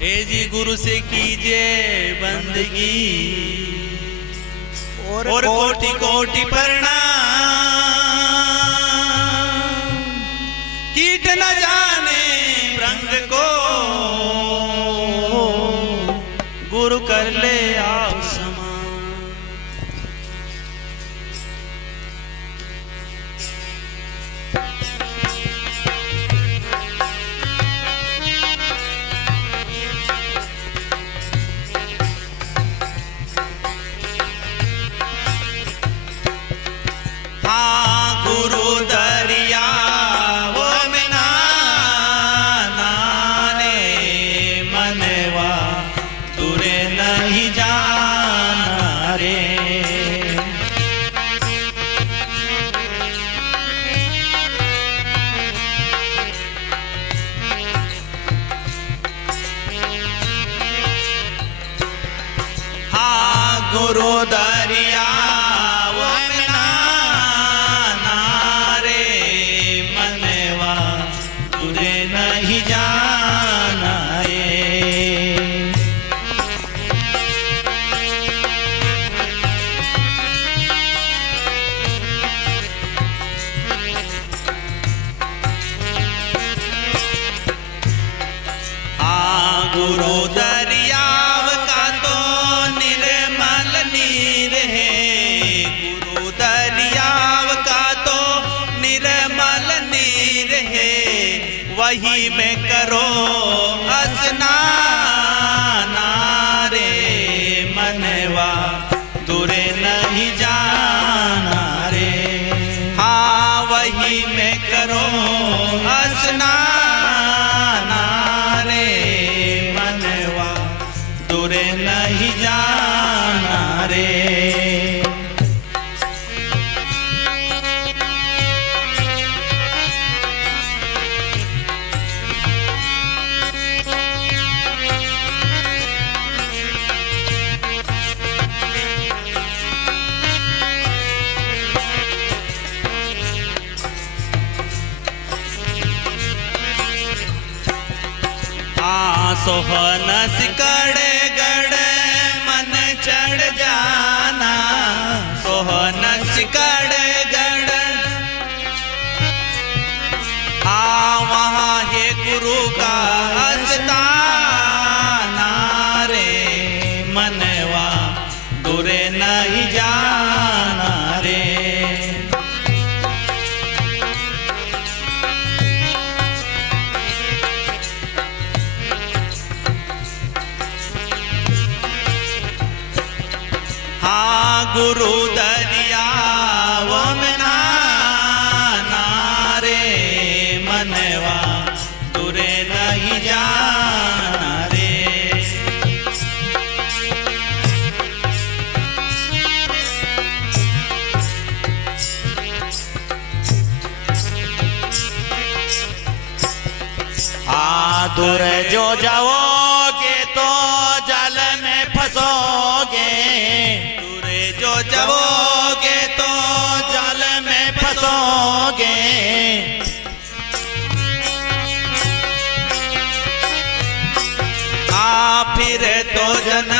हे जी गुरु से कीजिए बंदगी और कोटि कोटि प्रणाम। कीट न जाने रंग को गुरु कर ले आओ समान। हाँ गुरु दरिया वो में नाने मनवा तुरे नहीं जाना रे। हाँ गुरु दरिया गुरु दरियाव का तो निर्मल नीर है। गुरु दरियाव का तो निर्मल नीर है। वही में करो स्नान रे मनवा तुरे नहीं जाना रे। हाँ वही में करो स्नान तुरे नहीं जाना रे। सोहन सिकड़े गड़ मन चढ़ जाना। सोहन सिकड़े गड़ वहाँ है गुरु का स्थाना रे मनवा दूरे नहीं जाना रे। हाँ गुरु दरिया वो में नारे मनवा तुरे नहीं जाना रे। हाँ दूर जो जाओगे तो जल में फंसोगे। जो जाओगे तो जल में फंसोगे। फिर तो जन